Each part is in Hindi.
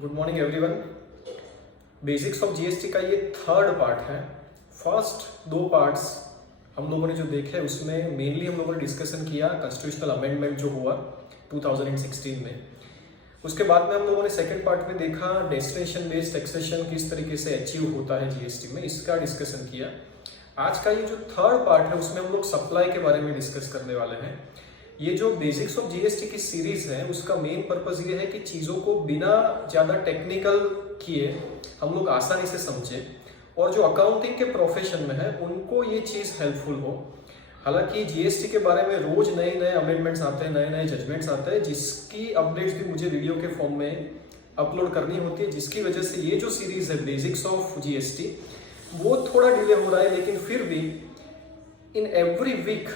Good morning everyone. Basics of GST का ये थर्ड पार्ट है। फर्स्ट दो पार्ट्स हम लोगों ने जो देखे उसमें मेनली हम लोगों ने डिस्कशन किया कॉन्स्टिट्यूशनल अमेंडमेंट जो हुआ 2016 में। उसके बाद में हम लोगों ने सेकंड पार्ट में देखा डेस्टिनेशन बेस्ड टैक्सेशन किस तरीके से अचीव होता है जीएसटी में, इसका डिस्कशन किया। आज का ये जो थर्ड पार्ट है उसमें हम लोग सप्लाई के बारे में डिस्कस करने वाले हैं। ये जो बेसिक्स ऑफ जीएसटी की सीरीज है उसका मेन पर्पस ये है कि चीज़ों को बिना ज़्यादा टेक्निकल किए हम लोग आसानी से समझें और जो अकाउंटिंग के प्रोफेशन में है उनको ये चीज़ हेल्पफुल हो। हालांकि जीएसटी के बारे में रोज नए नए अमेंडमेंट्स आते हैं, नए नए जजमेंट्स आते हैं, जिसकी अपडेट्स भी मुझे वीडियो के फॉर्म में अपलोड करनी होती है, जिसकी वजह से ये जो सीरीज है बेसिक्स ऑफ जीएसटी वो थोड़ा डिले हो रहा है। लेकिन फिर भी इन एवरी वीक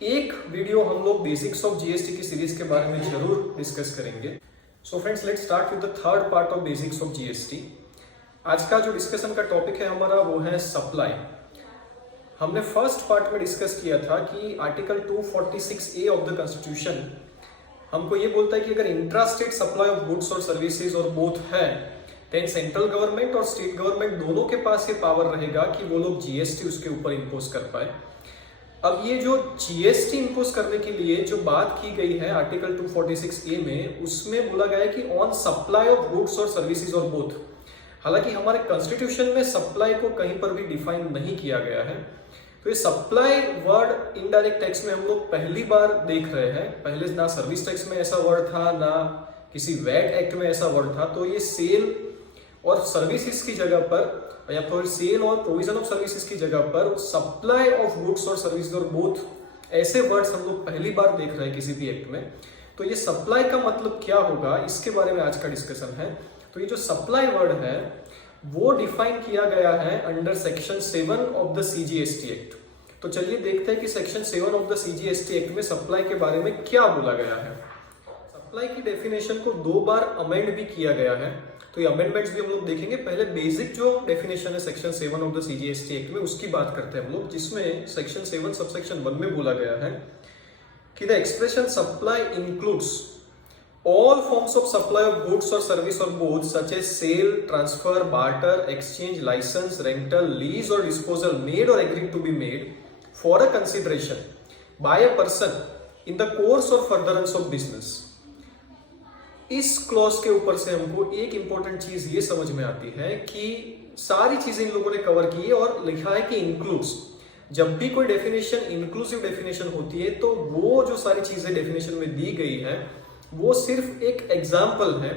एक वीडियो हम लोग बेसिक्स ऑफ जीएसटी की सीरीज के बारे में जरूर डिस्कस करेंगे। So friends, let's start with the third part of basics of GST. आज का जो डिस्कशन का टॉपिक है हमारा वो है सप्लाई। हमने फर्स्ट पार्ट में डिस्कस किया था कि article 246A of the constitution हमको ये बोलता है कि अगर intra state supply of goods और सर्विसेज और बोथ है देन सेंट्रल गवर्नमेंट और स्टेट गवर्नमेंट दोनों के पास ये पावर रहेगा कि वो लोग जीएसटी उसके ऊपर इंपोज कर पाए। अब ये जो जीएसटी इंपोज करने के लिए जो बात की गई है आर्टिकल 246A में, उसमें बोला गया है कि ऑन सप्लाई ऑफ गुड्स और सर्विसेज और बोथ। हालांकि हमारे कॉन्स्टिट्यूशन में सप्लाई को कहीं पर भी डिफाइन नहीं किया गया है, तो ये सप्लाई वर्ड इनडायरेक्ट टैक्स में हम लोग पहली बार देख रहे हैं। पहले ना सर्विस टैक्स में ऐसा वर्ड था, ना किसी वैट एक्ट में ऐसा वर्ड था। तो ये सेल और सर्विसेज की जगह पर या फिर सेल और प्रोविजन ऑफ सर्विसेज की जगह पर सप्लाई ऑफ गुड्स और सर्विसेज और बोथ ऐसे वर्ड्स हम लोग पहली बार देख रहे हैं किसी भी एक्ट में। तो ये सप्लाई का मतलब क्या होगा इसके बारे में आज का डिस्कशन है। तो ये जो सप्लाई वर्ड है वो डिफाइन किया गया है under section 7 of the CGST act. तो चलिए देखते हैं कि section 7 of the CGST act में सप्लाई के बारे में क्या बोला गया है। सप्लाई की डेफिनेशन को 2 बार अमेंड भी किया गया है, तो ये अमेंडमेंट्स भी हम लोग देखेंगे। पहले बेसिक जो डेफिनेशन है section 7 of the CGST act में उसकी बात करते हैं हम लोग, जिसमें सेक्शन 7 सबसेक्शन 1 में बोला गया है कि the expression supply includes all forms of supply of goods or service or both such as sale, transfer, barter, exchange, license, rental, lease or disposal made or agreed to be made for a consideration by a person in the course or furtherance of business। इस क्लॉज के ऊपर से हमको एक इंपॉर्टेंट चीज ये समझ में आती है कि सारी चीजें इन लोगों ने कवर की है और लिखा है कि इंक्लूड्स। जब भी कोई डेफिनेशन इंक्लूसिव डेफिनेशन होती है तो वो जो सारी चीजें डेफिनेशन में दी गई है वो सिर्फ एक एग्जाम्पल है,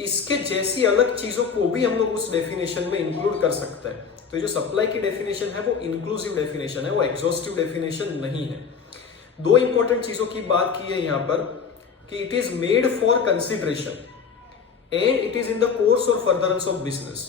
इसके जैसी अलग चीजों को भी हम लोग उस डेफिनेशन में इंक्लूड कर सकते हैं। तो जो सप्लाई की डेफिनेशन है वो इंक्लूसिव डेफिनेशन है, वो एग्जॉस्टिव डेफिनेशन नहीं है। 2 इंपॉर्टेंट चीजों की बात की है यहाँ पर कि it is made for consideration and it is in the course or furtherance of business.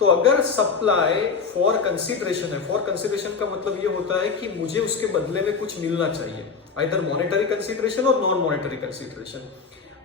तो अगर सप्लाई फॉर कंसिडरेशन है, फॉर कंसिडरेशन का मतलब ये होता है कि मुझे उसके बदले में कुछ मिलना चाहिए, आइदर मॉनेटरी कंसिडरेशन और नॉन मॉनेटरी कंसिडरेशन।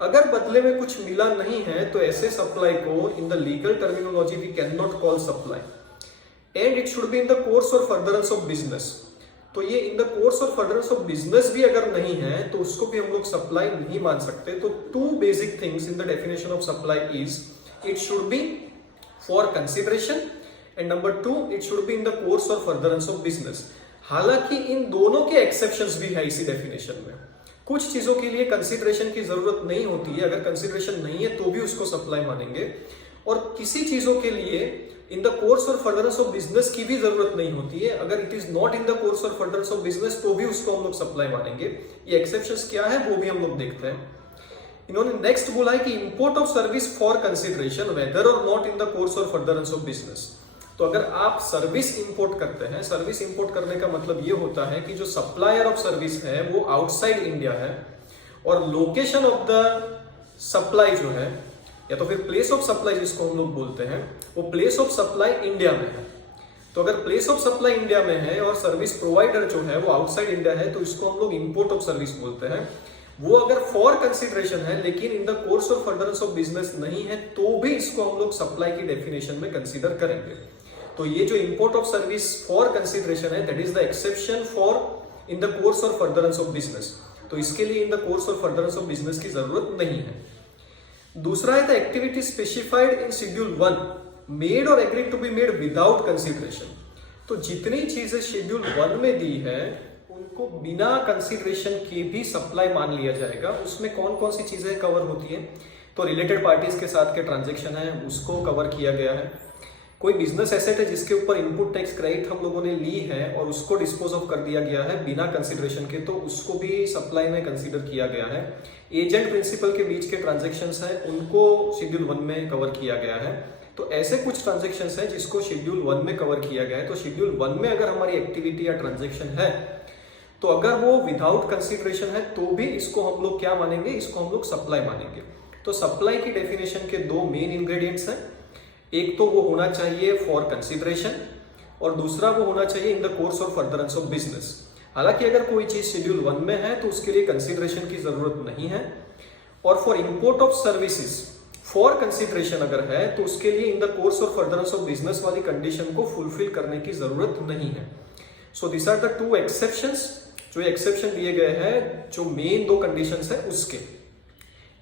अगर बदले में कुछ मिला नहीं है तो ऐसे सप्लाई को in the legal terminology we can not call supply and it should be in the course or furtherance of business. तो ये in the course or furtherance of business भी अगर नहीं है तो उसको भी हम लोग सप्लाई नहीं मान सकते। तो 2 basic things in the definition of supply is it should B for consideration and number 2 it should be in the course or furtherance of business. हालांकि इन दोनों के एक्सेप्शंस भी है इसी डेफिनेशन में। कुछ चीजों के लिए कंसिडरेशन की जरूरत नहीं होती है, अगर कंसिडरेशन नहीं है तो भी उसको सप्लाई मानेंगे, और किसी चीजों के लिए in the course or furtherance of business की भी जरूरत नहीं होती है, अगर it is not in the course or furtherance of business तो भी उसको हम लोग सप्लाई मानेंगे। ये एक्सेप्शंस क्या है वो भी हम लोग देखते हैं। इन्होंने नेक्स्ट बोला है कि import of service for consideration whether or not in the course or furtherance of business. तो अगर आप सर्विस इंपोर्ट करते हैं, सर्विस इंपोर्ट करने का मतलब ये होता है कि जो सप्लायर ऑफ सर्विस है वो आउटसाइड इंडिया है और लोकेशन ऑफ द सप्लाई जो है या तो फिर प्लेस ऑफ सप्लाई जिसको हम लोग बोलते हैं वो प्लेस ऑफ सप्लाई इंडिया में है। तो अगर प्लेस ऑफ सप्लाई इंडिया में है और सर्विस प्रोवाइडर जो है वो आउटसाइड इंडिया है तो इसको हम लोग इंपोर्ट ऑफ सर्विस बोलते हैं। वो अगर फॉर कंसिडरेशन है लेकिन इन the course of furtherance of business नहीं है तो भी इसको हम लोग सप्लाई की डेफिनेशन में कंसीडर करेंगे। तो ये जो import of service for consideration है that is the exception for in the course or furtherance of business. तो इसके लिए in the course or furtherance of business की जरूरत नहीं है। दूसरा है the activity specified in schedule 1 made or agreed to be made without consideration. तो जितनी चीजें शेड्यूल 1 में दी है उनको बिना कंसिडरेशन के भी सप्लाई मान लिया जाएगा। उसमें कौन कौन सी चीजें कवर होती हैं? तो रिलेटेड पार्टीज के साथ के ट्रांजेक्शन है उसको कवर किया गया है। कोई बिजनेस एसेट है जिसके ऊपर इनपुट टैक्स क्रेडिट हम लोगों ने ली है और उसको डिस्पोज ऑफ कर दिया गया है बिना कंसिडरेशन के, तो उसको भी सप्लाई में कंसीडर किया गया है। एजेंट प्रिंसिपल के बीच के ट्रांजेक्शन्स हैं उनको शेड्यूल 1 में कवर किया गया है। तो ऐसे कुछ ट्रांजेक्शन्स हैं जिसको शेड्यूल 1 में कवर किया गया है। तो शेड्यूल 1 में अगर हमारी एक्टिविटी या ट्रांजेक्शन है तो अगर वो विदाउट कंसिडरेशन है तो भी इसको हम लोग क्या मानेंगे? इसको हम लोग सप्लाई मानेंगे। तो सप्लाई की डेफिनेशन के दो मेन इंग्रेडिएंट्स हैं, एक तो वो होना चाहिए फॉर कंसिडरेशन और दूसरा वो होना चाहिए इन the course or furtherance of business. हालांकि अगर कोई चीज शेड्यूल 1 में है तो उसके लिए कंसिडरेशन की जरूरत नहीं है, और for import of services for consideration अगर है तो उसके लिए in the course or furtherance of business वाली कंडीशन को फुलफिल करने की जरूरत नहीं है। So this are the two exceptions, जो एक्सेप्शन दिए गए हैं जो मेन दो कंडीशंस है उसके।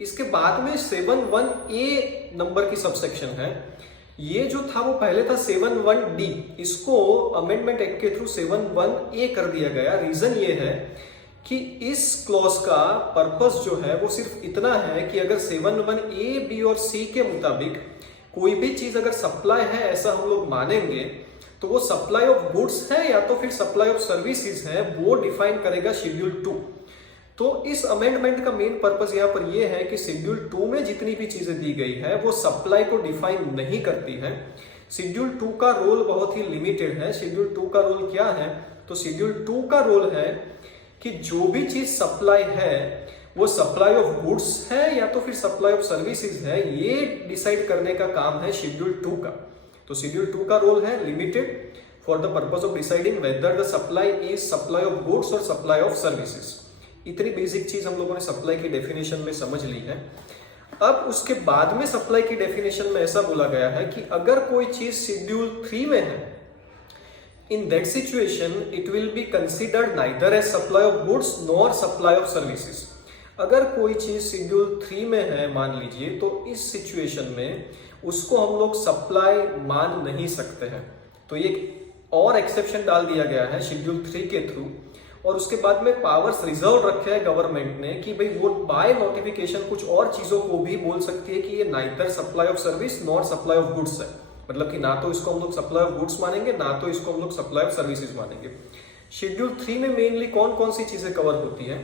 इसके बाद में 7(1)(a) नंबर की सबसेक्शन है। ये जो था वो पहले था 7(1)(d), इसको अमेंडमेंट एक्ट के थ्रू 7(1)(a) कर दिया गया। रीजन ये है कि इस क्लॉज का पर्पस जो है वो सिर्फ इतना है कि अगर 7(1)(a), b और c के मुताबिक कोई भी चीज अगर सप्लाई है ऐसा हम लोग मानेंगे तो वो सप्लाई ऑफ गुड्स है या तो फिर सप्लाई ऑफ सर्विसेज है, वो डिफाइन करेगा शेड्यूल 2। तो इस अमेंडमेंट का मेन पर्पस यहाँ पर यह है कि शेड्यूल 2 में जितनी भी चीजें दी गई है वो सप्लाई को डिफाइन नहीं करती है। शेड्यूल 2 का रोल बहुत ही लिमिटेड है। शेड्यूल 2 का रोल क्या है? तो शेड्यूल 2 का रोल है कि जो भी चीज सप्लाई है वो सप्लाई ऑफ गुड्स है या तो फिर सप्लाई ऑफ सर्विसेज है, ये डिसाइड करने का काम है शेड्यूल 2 का। तो शेड्यूल 2 का रोल है limited for the purpose of deciding whether the supply is supply of goods or supply of services. इतनी बेसिक चीज हम लोगों ने सप्लाई की डेफिनेशन में समझ ली है। अब उसके बाद में सप्लाई की डेफिनेशन में ऐसा बोला गया है कि अगर कोई चीज शेड्यूल 3 में है, in that situation it will be considered neither as supply of goods nor supply of services. अगर कोई चीज शेड्यूल 3 में है मान लीजिए, तो इस सिचुएशन में उसको हम लोग सप्लाई मान नहीं सकते हैं। तो ये और एक्सेप्शन डाल दिया गया है शेड्यूल 3 के थ्रू, और उसके बाद में पावर्स रिजर्व रखे हैं गवर्नमेंट ने कि भाई वो बाय नोटिफिकेशन कुछ और चीजों को भी बोल सकती है कि ये neither supply of service nor supply of goods है। मतलब कि ना तो इसको हम लोग सप्लाई ऑफ गुड्स मानेंगे ना तो इसको हम लोग सप्लाई ऑफ सर्विसेज मानेंगे। शेड्यूल 3 में मेनली कौन कौन सी चीजें कवर होती हैं?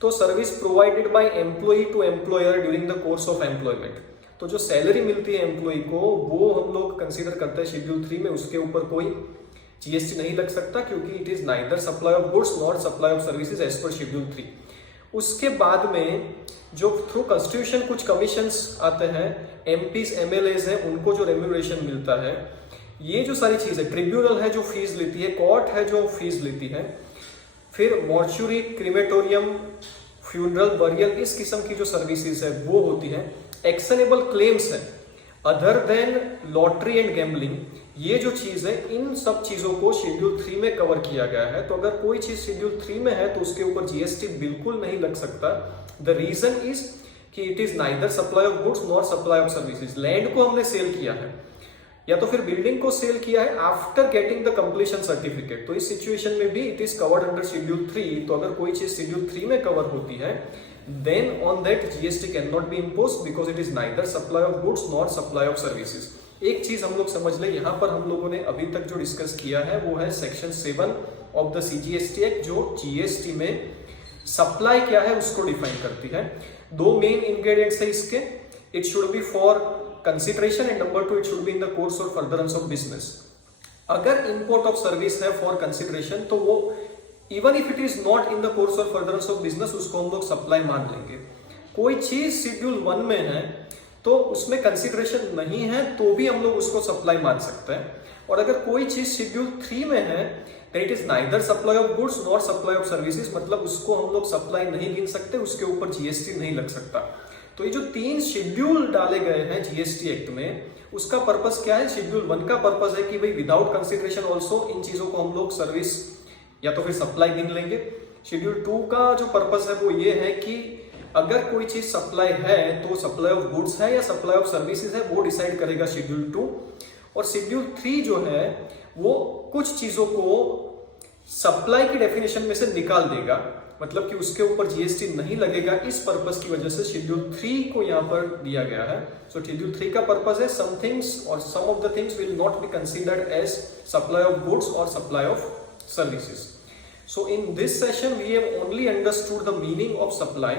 तो service provided by employee to employer during the course of employment. तो जो सैलरी मिलती है एम्प्लॉई को वो हम लोग कंसीडर करते हैं शेड्यूल 3 में, उसके ऊपर कोई जीएसटी नहीं लग सकता क्योंकि it is neither supply of goods not supply of services as per schedule 3। उसके बाद में जो थ्रू कॉन्स्टिट्यूशन कुछ कमीशंस आते हैं, एमपीज एमएलएज हैं, उनको जो रेम्यूनरेशन मिलता है, ये जो सारी चीजें, ट्रिब्यूनल है जो फीस लेती है, कोर्ट है जो फीस लेती है, फिर मॉर्चुरी, क्रीमेटोरियम, फ्यूनरल, बरियल, इस किस्म की जो सर्विसेज है वो होती है। एक्शनेबल क्लेम्स है other than lottery and gambling, ये जो चीज है इन सब चीजों को शेड्यूल 3 में कवर किया गया है। तो अगर कोई चीज शेड्यूल 3 में है तो उसके ऊपर जीएसटी बिल्कुल नहीं लग सकता। द रीजन इज कि it is neither supply of goods nor supply of services. Land को हमने सेल किया है या तो फिर बिल्डिंग को सेल किया है after getting the completion certificate, तो इस सिचुएशन में भी it is covered under schedule 3। तो अगर कोई चीज शेड्यूल 3 में कवर होती है then on that GST cannot be imposed because it is neither supply of goods nor supply of services। एक चीज हम लोग समझ ले, यहाँ पर हम लोगों ने अभी तक जो डिस्कस किया है वो है section 7 of the CGST act, जो जीएसटी में सप्लाई क्या है उसको डिफाइन करती है। दो मेन इंग्रेडिएंट्स है इसके, it should B for consideration and number 2 it should be in the course or furtherance of business. अगर इंपोर्ट ऑफ सर्विस है फॉर कंसिडरेशन तो वो even if it is not in the course or furtherance of business उसको हम लोग सप्लाई मान लेंगे। कोई चीज शेड्यूल 1 में है तो उसमें कंसिडरेशन नहीं है तो भी हम लोग उसको सप्लाई मान सकते हैं, और अगर कोई चीज शेड्यूल 3 में है that is neither supply of goods nor supply of services, मतलब उसको हम लोग सप्लाई नहीं गिन सकते, उसके ऊपर जीएसटी नहीं लग सकता। तो ये जो 3 शेड्यूल डाले गए हैं जीएसटी एक्ट में, उसका पर्पस क्या है? शेड्यूल 1 का पर्पस है कि भाई विदाउट कंसिडरेशन ऑल्सो इन चीजों को हम लोग सर्विस या तो फिर सप्लाई गिन लेंगे। शेड्यूल 2 का जो पर्पस है वो ये है कि अगर कोई चीज सप्लाई है तो सप्लाई ऑफ गुड्स है या सप्लाई ऑफ सर्विसेज है, वो डिसाइड करेगा शेड्यूल 2। और शेड्यूल 3 जो है वो कुछ चीजों को सप्लाई की डेफिनेशन में से निकाल देगा, मतलब कि उसके ऊपर जीएसटी नहीं लगेगा। इस पर्पस की वजह से शेड्यूल 3 को यहां पर दिया गया है। सो शेड्यूल 3 का पर्पस है सम थिंग्स और some of the things will not be considered as supply of goods or supply of services. So in this session we have only understood the meaning of supply.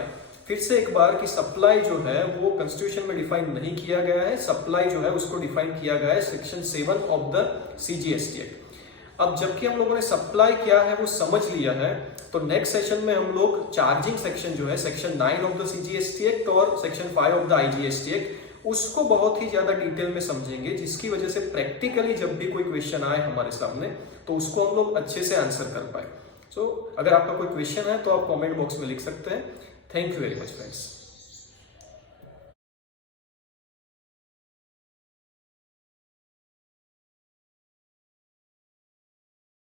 फिर से एक बार कि सप्लाई जो है वो कॉन्स्टिट्यूशन में डिफाइन नहीं किया गया है। सप्लाई जो है उसको डिफाइन किया गया है section 7 of the CGST act. अब जबकि हम लोगों ने सप्लाई क्या है वो समझ लिया है, तो नेक्स्ट सेशन में हम लोग चार्जिंग सेक्शन जो है section 9 of the CGST act और section 5 of the IGST act, उसको बहुत ही ज्यादा डिटेल में समझेंगे, जिसकी वजह से प्रैक्टिकली जब भी कोई क्वेश्चन आए हमारे सामने तो उसको हम लोग अच्छे से आंसर कर पाए। सो अगर आपका कोई क्वेश्चन है तो आप कमेंट बॉक्स में लिख सकते हैं। Thank you very much friends.